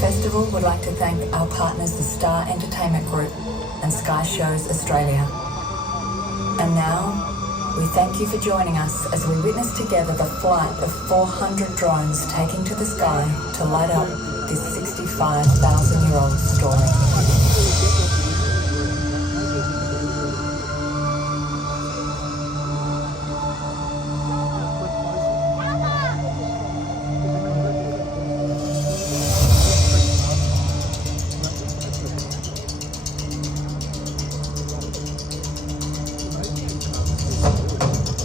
Festival would like to thank our partners, the Star Entertainment Group and Sky Shows Australia. And now, we thank you for joining us as we witness together the flight of 400 drones taking to the sky to light up this 65,000-year-old story.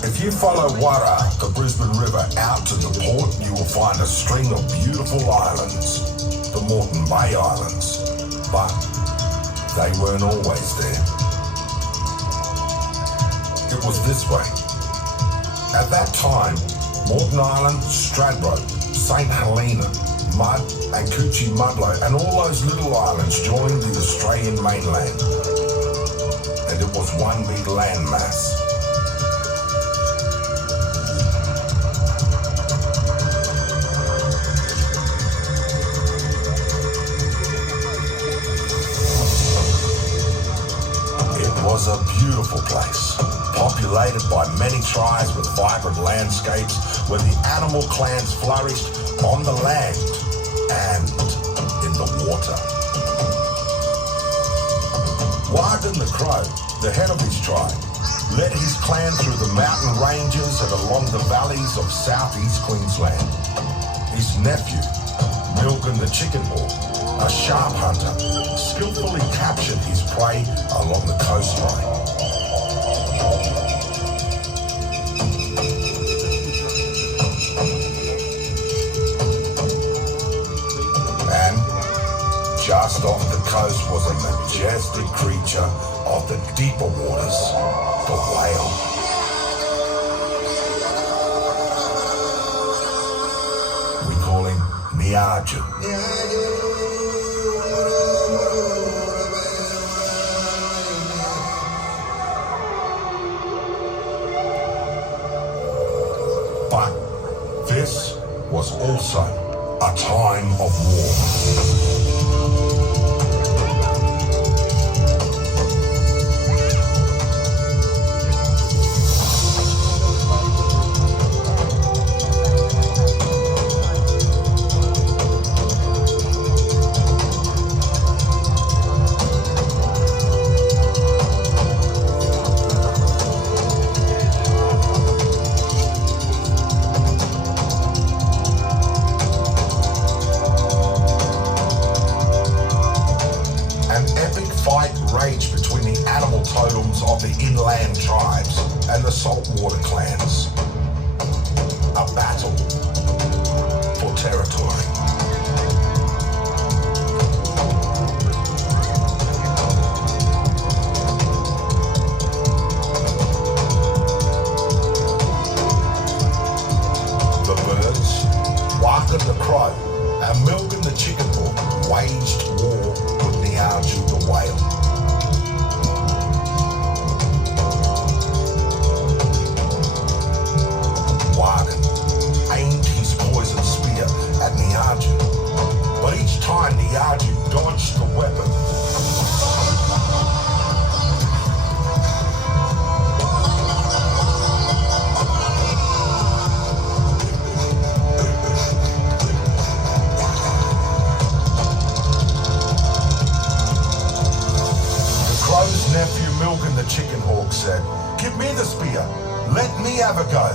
If you follow Wara, the Brisbane River, out to the port, you will find a string of beautiful islands, the Moreton Bay Islands, but they weren't always there. It was this way. At that time, Moreton Island, Stradbroke, St Helena, Mudd and Coochie Mudlow and all those little islands joined the Australian mainland. And it was one big landmass. It was a beautiful place, populated by many tribes with vibrant landscapes where the animal clans flourished on the land and in the water. Warden the Crow, the head of his tribe, led his clan through the mountain ranges and along the valleys of southeast Queensland. His nephew, Milton the Chicken Hawk, a sharp hunter, skillfully captured his prey along the coastline. And just off the coast was a majestic creature of the deeper waters, the whale. We call him Niaju. But this was also a time of war. Raged between the animal totems of the inland tribes and the saltwater clans. A battle for territory. The birds, Warden the Crow, and Milton the Chicken Hawk waged war with Niaju the whale. Aimed his poison spear at Niaju, but each time Niaju dodged the weapon. The crow's nephew Milton the Chicken Hawk said, "Give me the spear, let me have a go."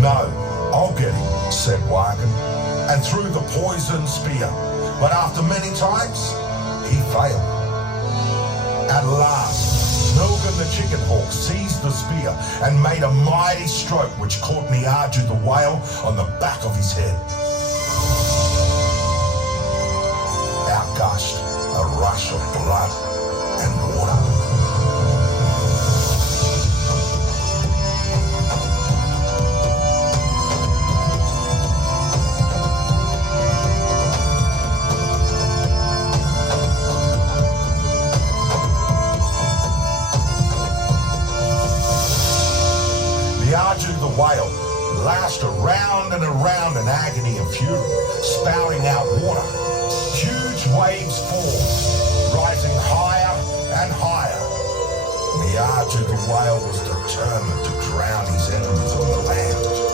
"No, I'll get him," said Warden, and threw the poison spear. But after many times, he failed. At last, Milton the Chicken Hawk seized the spear and made a mighty stroke which caught Niaju the whale on the back of his head. Out gushed a rush of blood and water. Niaju the whale lashed around and around in agony and fury, spouting out water, waves formed, rising higher and higher. Niaju the whale was determined to drown his enemies on the land.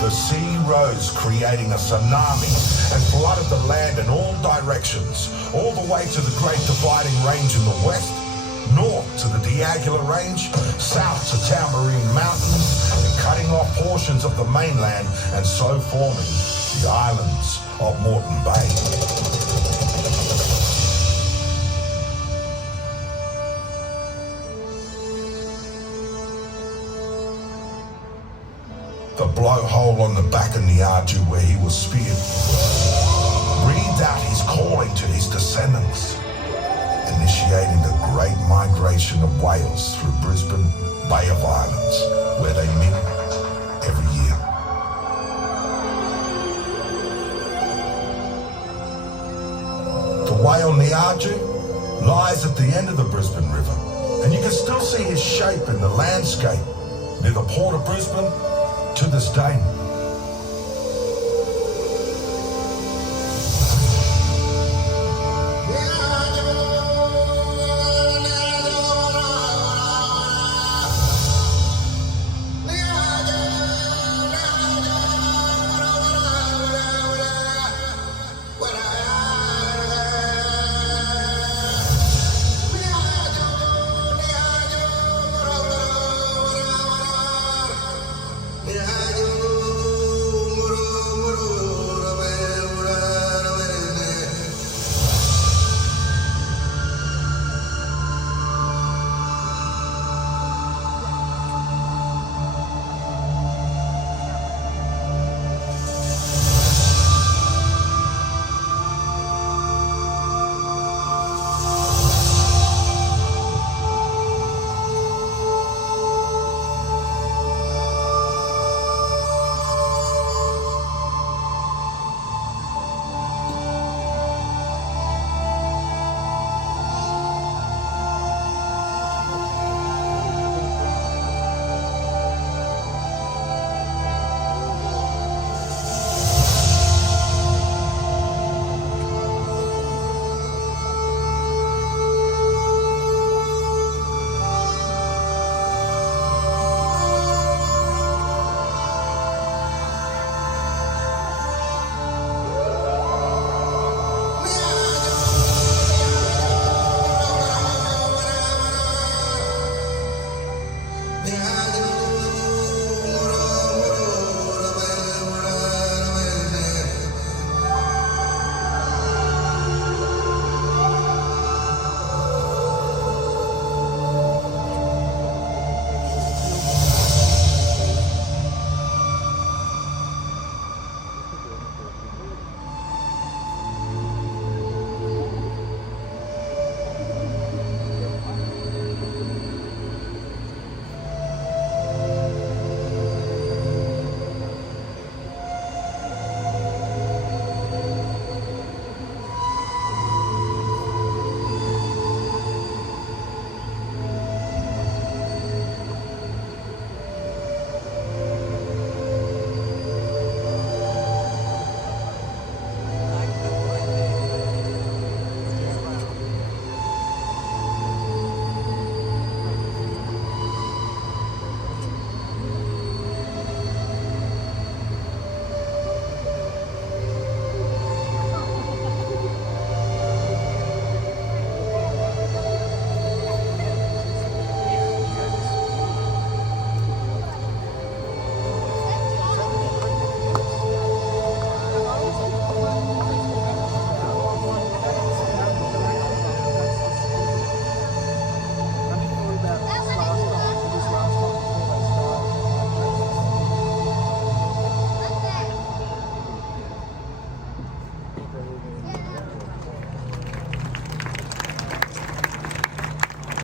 The sea rose, creating a tsunami, and flooded the land in all directions, all the way to the Great Dividing Range in the west, north to the Diagula Range, south to Tamarine Mountains, and cutting off portions of the mainland and so forming the islands of Moreton Bay. The blowhole on the back of Niaju where he was speared breathed out his calling to his descendants, initiating the great migration of whales through Brisbane Bay of Islands, where they meet every year. The whale Niaju lies at the end of the Brisbane River, and you can still see his shape in the landscape near the port of Brisbane to this day.